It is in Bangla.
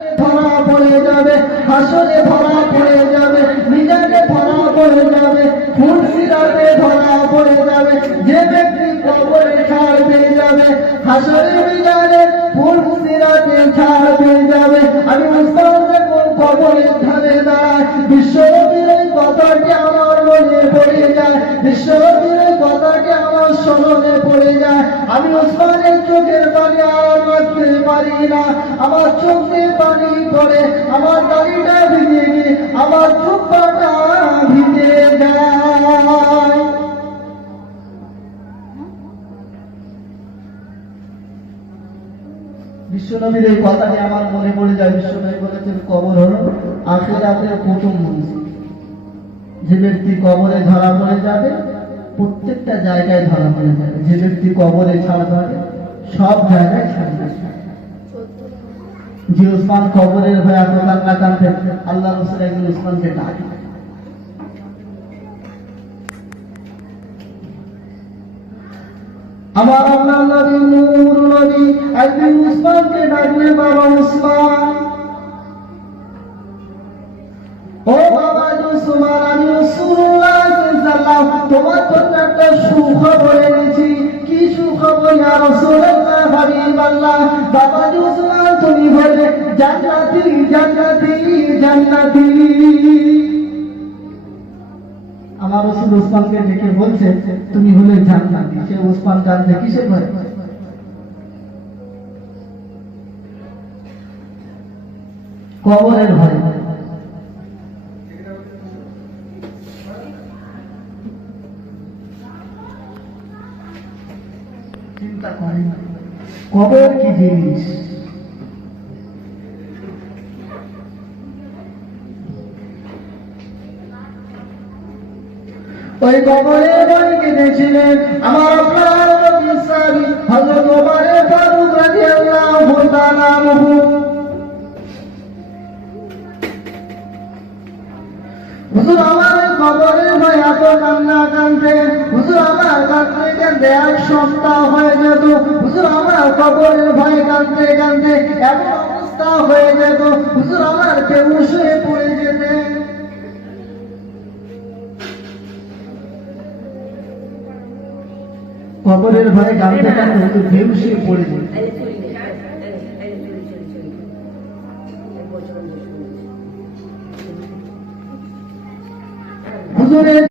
ধরা পড়ে যাবে, হাসরে ধরা পড়ে যাবে, মিজানে ধরা পড়ে যাবে, ফুলসিরাতে ধরা পড়ে যাবে। যে ব্যক্তি কবরে ছাড় পেয়ে যাবে, হাসরে মিজানে ফুলসিরাতে ছাড় পেয়ে যাবে। আমি মুসলমান যখন কবরের ধারে দাঁড়াই, বিশ্বনবীর এই কথাটি আমার মনে পড়ে যায়, বিশ্বনবীর এই কথাটি আমার স্মরণে পড়ে যায়। আমি উসমানের চোখের পানি আর রাখতে পারি না, আমার চোখে পানি পড়ে, আমার দাড়িটা ভিজে গিয়ে আমার চোখটা ভিজে যায়। বিশ্বনবীর এই কথাটি আমার মনে পড়ে যায়। বিশ্বনবী বলেছেন, কবর হলো আখিরাতের প্রথম মঞ্জিল। যে ব্যক্তি কবরে ধরা পড়ে যাবে, প্রত্যেকটা জায়গায় ধরা পড়ে যাবে। যে ব্যক্তি কবরে ছাড়া ধরে, সব জায়গায় ছাড়া যাবে। যে উসমান কবরের ভয়ে এত কান্না কাঁদতেন, আল্লাহ রাসূল একদিন উসমানকে ডাকে, আমার আল্লাহ নবী নূর নবী একদিন উসমানকে ডাকলেন, বাবা উসমান, ও বাবা উসমান, আমি রাসূলুল্লাহ সাল্লাল্লাহু আলাইহি ওয়াসাল্লাম তোমার জন্য একটা সুখবর এনেছি। কি সুখবর ইয়া রাসূলুল্লাহ হাবিবাল্লাহ? বাবা উসমান, তুমি হলে জান্নাতি জান্নাতি জান্নাতি। আমার রাসূল উসমানকে ডেকে বলছে, তুমি হলে জান্নাতি। সে উসমান জানতে কিসের ভয়? কবরের ভয়। চিন্তা করেন কবর কি জিনিস। ওই কবরে ভয় কেঁদেছিলেন আমার আপনার নবী সাহাবী হযরত ওমর ফারুক রাদিয়াল্লাহু তাআলা আনহু। হুজুর আমার কবরের ভয় এত কান্না কাঁদতে, হুজুর আমার কাঁদতে কাঁদতে এক সপ্তাহ হয়ে যেত। হুজুর আমার কবরের ভয় কাঁদতে কাঁদতে এমন অবস্থা হয়ে যেত, হুজুর আমার বেহুশ হয়ে পড়ে যেতেন। কবরের ভয়ে কাঁদতে কাঁদতে হুজুর বেহুশ হয়ে পড়ে যেতেন। হুজুরের